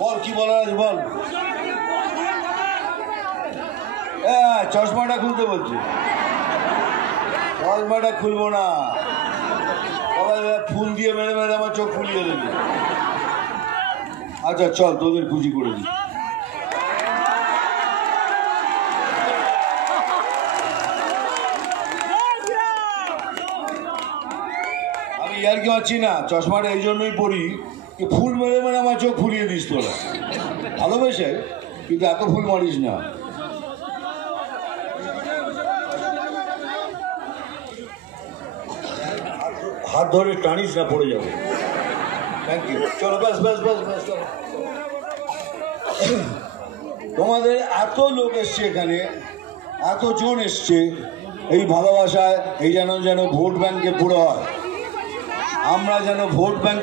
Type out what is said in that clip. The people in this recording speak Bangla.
বল কি বলার আছে বল। চশমাটা খুলতে বলছি। চশমাটা খুলবো না, ফুল দিয়ে মেরে মেরে আমার চোখ ফুলিয়ে দেবে। আচ্ছা চল তোদের খুশি করে দিই। আমি আর কি পাচ্ছি না, চশমাটা এই জন্যই পরি যে ফুল মেরে মেরে আমার চোখ ফুলিয়ে দিস তোরা। ভালোবেসে, কিন্তু এত ফুল মারিস না। হাত ধরে টানিস না, পড়ে যাবে। Thank you. চলো ব্যাস ব্যাস ব্যাস ব্যাস চলো। তোমাদের এত লোক এসছে এখানে, এতজন এসছে, এই ভালোবাসায় এই যেন ভোট ব্যাংকে পুরো হয়। আমরা যেন ভোট ব্যাংক